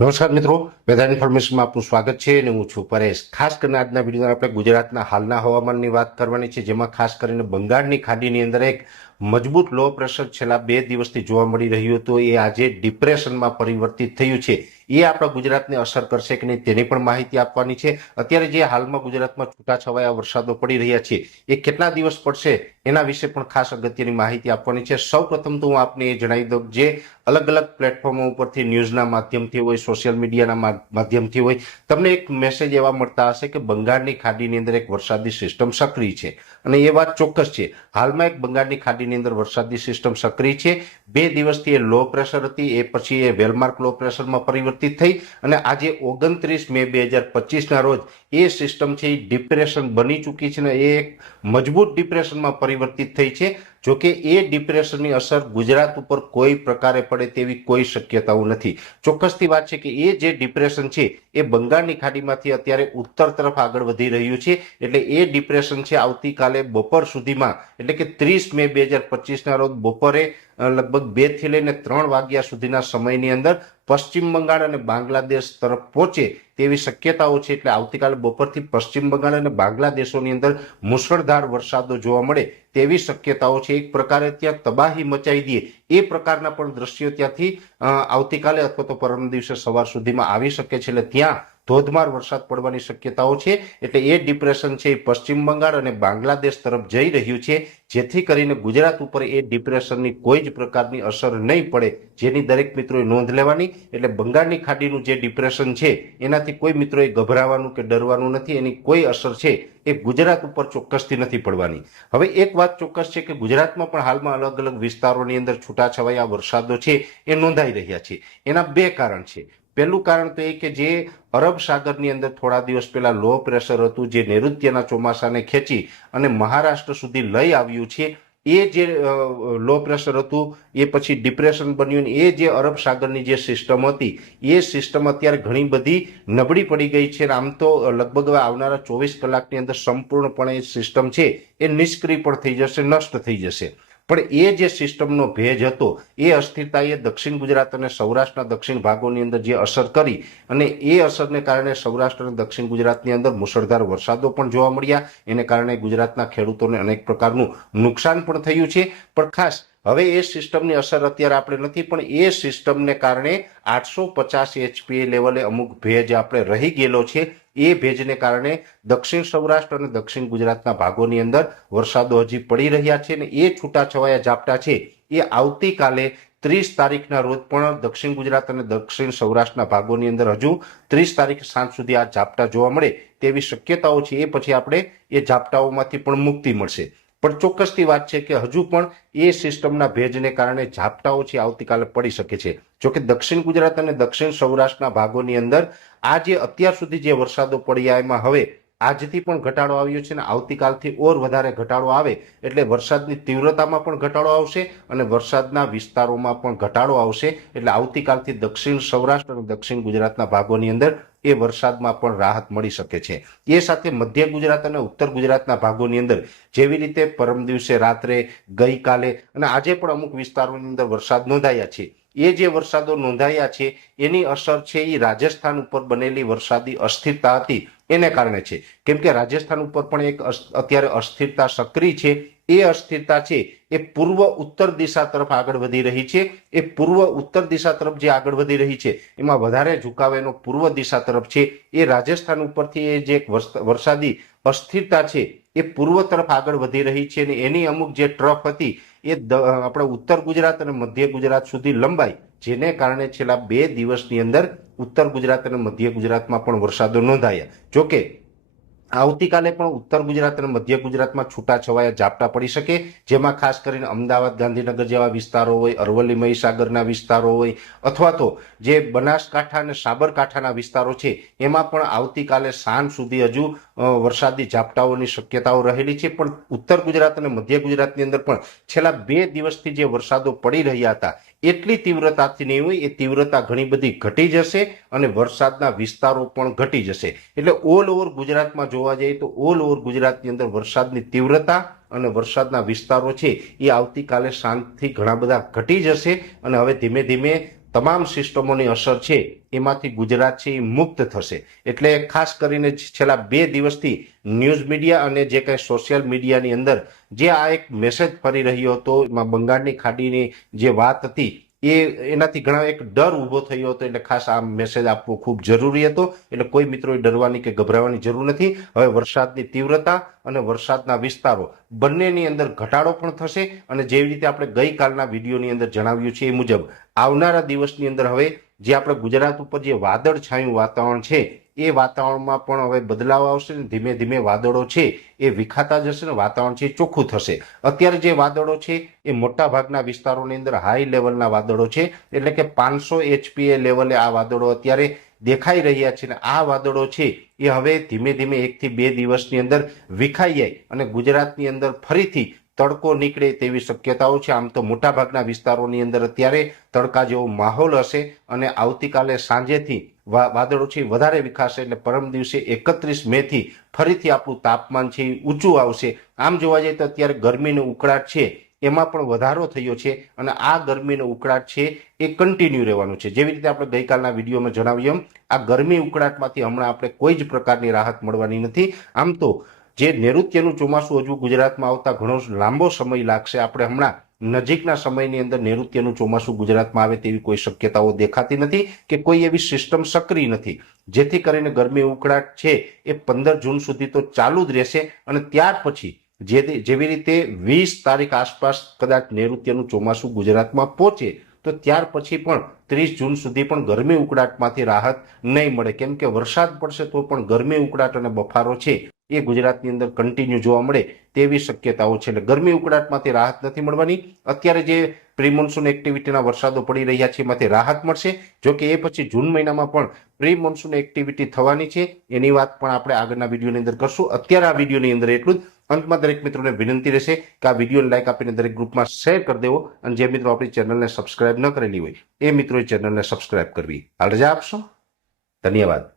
નમસ્કાર મિત્રો, વેધર ઇન્ફોર્મેશનમાં આપનું સ્વાગત છે અને હું છું પરેશ। ખાસ કરીને આજના વિડીયોમાં આપણે ગુજરાતના હાલના હવામાનની વાત કરવાની છે, જેમાં ખાસ કરીને બંગાળની ખાડીની અંદર એક મજબૂત લો પ્રેશર છેલ્લા 2 દિવસથી જોવા મળી રહ્યું હતું। એ આજે ડિપ્રેશનમાં પરિવર્તિત થયું છે। એ આપણા ગુજરાતને અસર કરશે કે નહીં તેની પણ માહિતી આપવાની છે। અત્યારે જે હાલમાં ગુજરાતમાં છૂટાછવાયા વરસાદો પડી રહ્યા છે એ કેટલા દિવસ પડશે એના વિશે પણ ખાસ અગત્યની માહિતી આપવાની છે। સૌપ્રથમ તો હું આપને એ જણાવી દઉં, જે અલગ અલગ પ્લેટફોર્મો ઉપરથી ન્યૂઝના માધ્યમથી હોય, સોશિયલ મીડિયાના માધ્યમથી હોય, તમને એક મેસેજ એવા મળતા હશે કે બંગાળની ખાડીની અંદર એક વરસાદી સિસ્ટમ સક્રિય છે, અને એ વાત ચોક્કસ છે। હાલમાં એક બંગાળની ખાડીની અંદર વરસાદી સિસ્ટમ સક્રિય છે। 2 દિવસથી એ લો પ્રેશર હતી, એ પછી એ વેલમાર્ક લો પ્રેશરમાં પરિવર્તિત થઈ અને આજે 29 મે 2025ના રોજ એ સિસ્ટમ છે એ ડિપ્રેશન બની ચૂકી છે ને એ એક મજબૂત ડિપ્રેશનમાં પરિવર્તિત થઈ છે। જોકે એ ડિપ્રેશનની અસર ગુજરાત ઉપર કોઈ પ્રકારે પડે તેવી કોઈ શક્યતાઓ નથી। ચોક્કસથી વાત છે કે એ જે ડિપ્રેશન છે એ બંગાળની ખાડીમાંથી અત્યારે ઉત્તર તરફ આગળ વધી રહ્યું છે, એટલે એ ડિપ્રેશન છે આવતીકાલે બપોર સુધીમાં, એટલે કે 30 મે 2025ના રોજ બપોરે લગભગ 2 થી લઈને 3 વાગ્યા સુધીના સમયની અંદર પશ્ચિમ બંગાળ અને બાંગ્લાદેશ તરફ પહોંચે તેવી શક્યતાઓ છે। એટલે આવતીકાલે બપોરથી પશ્ચિમ બંગાળ અને બાંગ્લાદેશોની અંદર મુશળધાર વરસાદો જોવા મળે તેવી શક્યતાઓ છે। એક પ્રકારે ત્યાં તબાહી મચાવી દે એ પ્રકારના પણ દ્રશ્યો ત્યાંથી આવતીકાલે અથવા તો પરમ દિવસે સવાર સુધીમાં આવી શકે છે। એટલે ત્યાં ધોધમાર વરસાદ પડવાની શક્યતાઓ છે। એટલે એ ડિપ્રેશન છે એ પશ્ચિમ બંગાળ અને બાંગ્લાદેશ તરફ જઈ રહ્યું છે, જેથી કરીને ગુજરાત ઉપર એ ડિપ્રેશનની કોઈ જ પ્રકારની અસર નહીં પડે, જેની દરેક મિત્રોએ નોંધ લેવાની। એટલે બંગાળની ખાડીનું જે ડિપ્રેશન છે એનાથી કોઈ મિત્રોએ ગભરાવાનું કે ડરવાનું નથી, એની કોઈ અસર છે એ ગુજરાત ઉપર ચોક્કસથી નથી પડવાની। હવે એક વાત ચોક્કસ છે કે ગુજરાતમાં પણ હાલમાં અલગ અલગ વિસ્તારોની અંદર છૂટાછવાયા વરસાદો છે એ નોંધાઈ રહ્યા છે। એના બે કારણ છે। પહેલું કારણ તો એ કે જે અરબ સાગરની અંદર થોડા દિવસ પહેલા લો પ્રેશર હતું, જે નૈઋત્યના ચોમાસાને ખેંચી અને મહારાષ્ટ્ર સુધી લઈ આવ્યું છે, એ જે લો પ્રેશર હતું એ પછી ડિપ્રેશન બન્યું, એ જે અરબ સાગરની જે સિસ્ટમ હતી એ સિસ્ટમ અત્યારે ઘણી બધી નબળી પડી ગઈ છે। આમ તો લગભગ આવનારા 24 કલાકની અંદર સંપૂર્ણપણે સિસ્ટમ છે એ નિષ્ક્રિય પણ થઈ જશે, નષ્ટ થઈ જશે। પણ એ જે સિસ્ટમનો ભેજ હતો એ અસ્થિરતાએ દક્ષિણ ગુજરાત અને સૌરાષ્ટ્રના દક્ષિણ ભાગોની અંદર જે અસર કરી, અને એ અસરને કારણે સૌરાષ્ટ્ર અને દક્ષિણ ગુજરાતની અંદર મુશળધાર વરસાદો પણ જોવા મળ્યા। એને કારણે ગુજરાતના ખેડૂતોને અનેક પ્રકારનું નુકસાન પણ થયું છે। પણ ખાસ હવે એ સિસ્ટમની અસર અત્યારે આપણે નથી, પણ એ સિસ્ટમને કારણે 850 HPA લેવલે અમુક ભેજ આપણે રહી ગયેલો છે। એ ભેજને કારણે દક્ષિણ સૌરાષ્ટ્ર અને દક્ષિણ ગુજરાતના ભાગોની અંદર વરસાદો હજી પડી રહ્યા છે, અને એ છૂટાછવાયા ઝાપટા છે એ આવતીકાલે 30 તારીખના રોજ પણ દક્ષિણ ગુજરાત અને દક્ષિણ સૌરાષ્ટ્રના ભાગોની અંદર હજુ 30 તારીખ સાંજ સુધી આ ઝાપટા જોવા મળે તેવી શક્યતાઓ છે। એ પછી આપણે એ ઝાપટાઓમાંથી પણ મુક્તિ મળશે। પણ ચોક્કસથી વાત છે કે હજુ પણ એ સિસ્ટમના ભેજને કારણે ઝાપટાઓ છે આવતીકાલે પડી શકે છે। જોકે દક્ષિણ ગુજરાત અને દક્ષિણ સૌરાષ્ટ્રના ભાગોની અંદર આ જે અત્યાર સુધી જે વરસાદો પડ્યા એમાં હવે આજથી પણ ઘટાડો આવ્યો છે, અને આવતીકાલથી ઓર વધારે ઘટાડો આવે એટલે વરસાદની તીવ્રતામાં પણ ઘટાડો આવશે અને વરસાદના વિસ્તારોમાં પણ ઘટાડો આવશે। એટલે આવતીકાલથી દક્ષિણ સૌરાષ્ટ્ર અને દક્ષિણ ગુજરાતના ભાગોની અંદર એ વરસાદમાં પણ રાહત મળી શકે છે। એ સાથે મધ્ય ગુજરાત અને ઉત્તર ગુજરાતના ભાગોની અંદર જેવી રીતે પરમ દિવસે રાત્રે, ગઈકાલે અને આજે પણ અમુક વિસ્તારોની અંદર વરસાદ નોંધાયા છે, એ જે વરસાદો નોંધાયા છે એની અસર છે એ રાજસ્થાન ઉપર બનેલી વરસાદી અસ્થિરતા હતી એને કારણે છે। કેમ કે રાજસ્થાન ઉપર પણ એક અત્યારે અસ્થિરતા સક્રિય છે। એ અસ્થિરતા છે એ પૂર્વ ઉત્તર દિશા તરફ આગળ વધી રહી છે। એ પૂર્વ ઉત્તર દિશા તરફ જે આગળ વધી રહી છે એમાં વધારે ઝુકાવ એનો પૂર્વ દિશા તરફ છે। એ રાજસ્થાન ઉપરથી એ જે વરસાદી અસ્થિરતા છે એ પૂર્વ તરફ આગળ વધી રહી છે, અને એની અમુક જે ટ્રફ હતી એ આપણા ઉત્તર ગુજરાત અને મધ્ય ગુજરાત સુધી લંબાઈ, જેને કારણે છેલ્લા 2 દિવસની અંદર ઉત્તર ગુજરાત અને મધ્ય ગુજરાતમાં પણ વરસાદો નોંધાયા। જોકે આવતીકાલે પણ ઉત્તર ગુજરાત અને મધ્ય ગુજરાતમાં છૂટાછવાયા ઝાપટા પડી શકે, જેમાં ખાસ કરીને અમદાવાદ, ગાંધીનગર જેવા વિસ્તારો હોય, અરવલ્લી, મહીસાગરના વિસ્તારો હોય, અથવા તો જે બનાસકાંઠા અને સાબરકાંઠાના વિસ્તારો છે એમાં પણ આવતીકાલે સાંજ સુધી હજુ વરસાદી ઝાપટાઓની શક્યતાઓ રહેલી છે। પણ ઉત્તર ગુજરાત અને મધ્ય ગુજરાતની અંદર પણ છેલ્લા 2 દિવસથી જે વરસાદો પડી રહ્યા હતા એટલી તીવ્રતાથી નહીં હોય, એ તીવ્રતા ઘણી બધી ઘટી જશે અને વરસાદના વિસ્તારો પણ ઘટી જશે। એટલે ઓલ ઓવર ગુજરાતમાં જોવા જઈએ તો ઓલ ઓવર ગુજરાતની અંદર વરસાદની તીવ્રતા અને વરસાદના વિસ્તારો છે એ આવતીકાલે સાંજથી ઘણા બધા ઘટી જશે, અને હવે ધીમે ધીમે તમામ સિસ્ટમોની અસર છે એમાંથી ગુજરાત છે એ મુક્ત થશે. એટલે ખાસ કરીને છેલ્લા 2 દિવસથી ન્યૂઝ મીડિયા અને જે કંઈ સોશિયલ મીડિયાની અંદર જે આ એક મેસેજ ફરી રહ્યો હતો, એમાં બંગાળની ખાડીની જે વાત હતી એનાથી ઘણા એક ડર ઊભો થયો હતો. એટલે ખાસ આ મેસેજ આપવો ખૂબ જરૂરી હતો. એટલે કોઈ મિત્રોએ ડરવાની કે ગભરાવાની જરૂર નથી. હવે વરસાદની તીવ્રતા અને વરસાદના વિસ્તારો બંનેની અંદર ઘટાડો પણ થશે અને જેવી રીતે આપણે ગઈકાલના વિડીયોની અંદર જણાવ્યું છે એ મુજબ આવનારા દિવસની અંદર હવે જે આપણે ગુજરાત ઉપર જે વાદળ છાયું વાતાવરણ છે એ વાતાવરણમાં પણ હવે બદલાવ આવશે ને ધીમે ધીમે વાદળો છે એ વિખાતા જશે ને વાતાવરણ છે ચોખ્ખું થશે. અત્યારે જે વાદળો છે એ મોટા ભાગના વિસ્તારોની અંદર હાઈ લેવલના વાદળો છે. એટલે કે 500 HPA લેવલે આ વાદળો અત્યારે દેખાઈ રહ્યા છે ને આ વાદળો છે એ હવે ધીમે ધીમે 1 થી 2 દિવસની અંદર વિખાઈ જાય અને ગુજરાતની અંદર ફરીથી તડકો નીકળે તેવી શક્યતાઓ છે. આમ તો મોટાભાગના વિસ્તારોની અંદર અત્યારે તડકા જેવો માહોલ હશે અને આવતીકાલે સાંજેથી વાદળો છે વધારે વિખાશે. એટલે પરમ દિવસે 31 મે થી ફરીથી આપણું તાપમાન છે એ ઊંચું આવશે. આમ જોવા જઈએ તો અત્યારે ગરમીનો ઉકળાટ છે એમાં પણ વધારો થયો છે અને આ ગરમીનો ઉકળાટ છે એ કન્ટિન્યુ રહેવાનું છે. જેવી રીતે આપણે ગઈકાલના વિડીયોમાં જણાવ્યું એમ આ ગરમી ઉકળાટમાંથી હમણાં આપણે કોઈ જ પ્રકારની રાહત મળવાની નથી. આમ તો જે નૈઋત્યનું ચોમાસું હજુ ગુજરાતમાં આવતા ઘણો લાંબો સમય લાગશે. આપણે હમણાં નજીકના સમયની અંદર નૈઋત્યનું ચોમાસું ગુજરાતમાં આવે તેવી કોઈ શક્યતાઓ દેખાતી નથી કે કોઈ એવી સિસ્ટમ સક્રિય નથી, જેથી કરીને ગરમી ઉકળાટ છે એ 15 જૂન સુધી તો ચાલુ જ રહેશે અને ત્યાર પછી જેવી રીતે 20 તારીખ આસપાસ કદાચ નૈઋત્યનું ચોમાસું ગુજરાતમાં પહોંચે તો ત્યાર પછી પણ 30 જૂન સુધી પણ ગરમી ઉકળાટમાંથી રાહત નહીં મળે. કેમ કે વરસાદ પડશે તો પણ ગરમી ઉકળાટ અને બફારો છે એ ગુજરાતની અંદર કન્ટિન્યુ જોવા મળે તેવી શક્યતાઓ છે. એટલે ગરમી ઉકળાટમાંથી રાહત નથી મળવાની. અત્યારે જે પ્રી મોન્સૂન એક્ટિવિટીના વરસાદો પડી રહ્યા છે એમાંથી રાહત મળશે. જો કે એ પછી જૂન મહિનામાં પણ પ્રી મોન્સૂન એક્ટિવિટી થવાની છે એની વાત પણ આપણે આગળના વિડીયોની અંદર કરશું. અત્યારે આ વિડીયોની અંદર એટલું જ. અંતમાં દરેક મિત્રોને વિનંતી રહેશે કે આ વિડીયોને લાઈક આપીને દરેક ગ્રુપમાં શેર કરી દેવો અને જે મિત્રો આપણી ચેનલને સબસ્ક્રાઇબ ન કરેલી હોય એ મિત્રોએ ચેનલને સબસ્ક્રાઇબ કરવી. હાલ રજા આપશો. ધન્યવાદ.